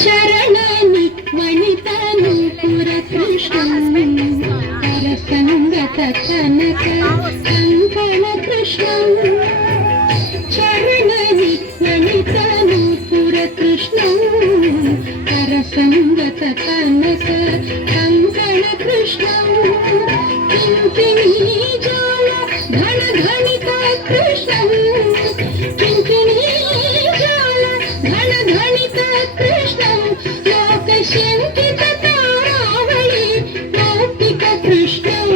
చరణాని వనితను పురకృష్ణం సంగత కనక కంకణ కృష్ణం చరణాని వనితను పురకృష్ణం సంగత కనక కంకణ కృష్ణం కింకిణీ జాల ఘన ఘనిత కృష్ణం కింకిణీ జాల ఘన ఘనిత కృష్ణం లోకశంకిత తారావళి లౌకిక కృష్ణం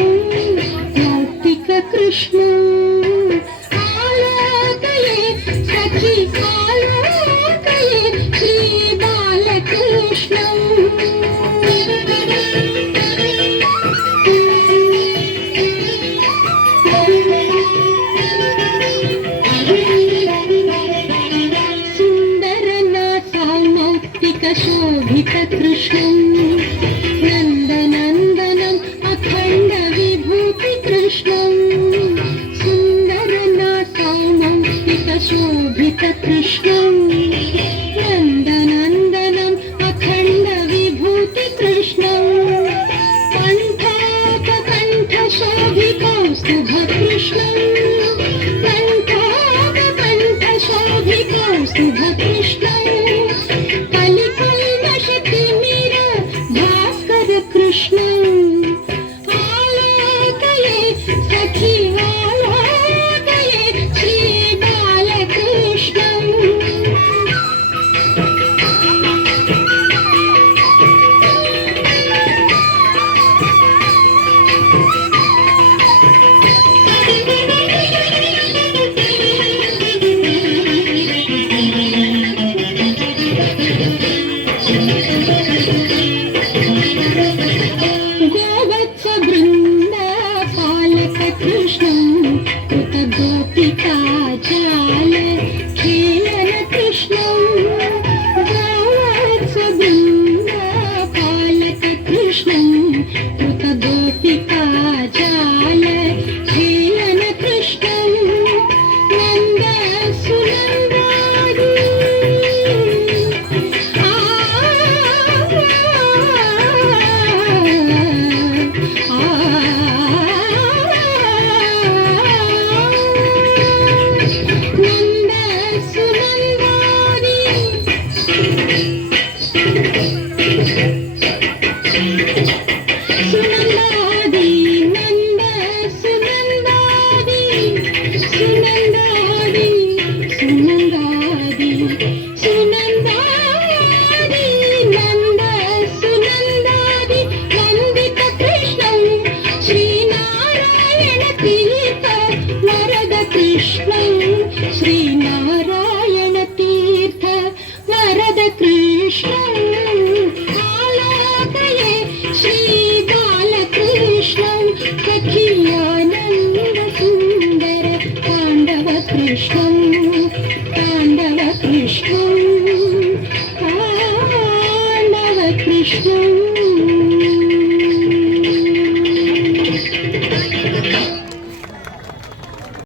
లౌకిక కృష్ణం ఆలోకయే సఖి ఆలోకయే శ్రీ బాలకృష్ణం శోభిత కృష్ణం నందనందనం అఖండ విభూతి కృష్ణం సుందరనాథమౌక్తిక శోభిత కృష్ణం నందనందనం అఖండ విభూతి కృష్ణం కంఠోపకంఠ శోభికౌస్తుభ కృష్ణం కంఠోపకంఠ శోభికౌస్తుభ కృష్ణం కృష్ణం ఆలోకయే సఖి ఆలోకయే శ్రీ బాలకృష్ణం కృష్ణం కృత గోపికా జాల ఖేళన కృష్ణం గోవత్స బృంద పాలక కృష్ణం కృత గోపికా జాల ఖేళన కృష్ణం నంద సునందాది శ్రీనారాయణ తీర్థ వరద కృష్ణం ఆలోకయే శ్రీ బాలకృష్ణం సఖియానంద సుందర పాండవ కృష్ణం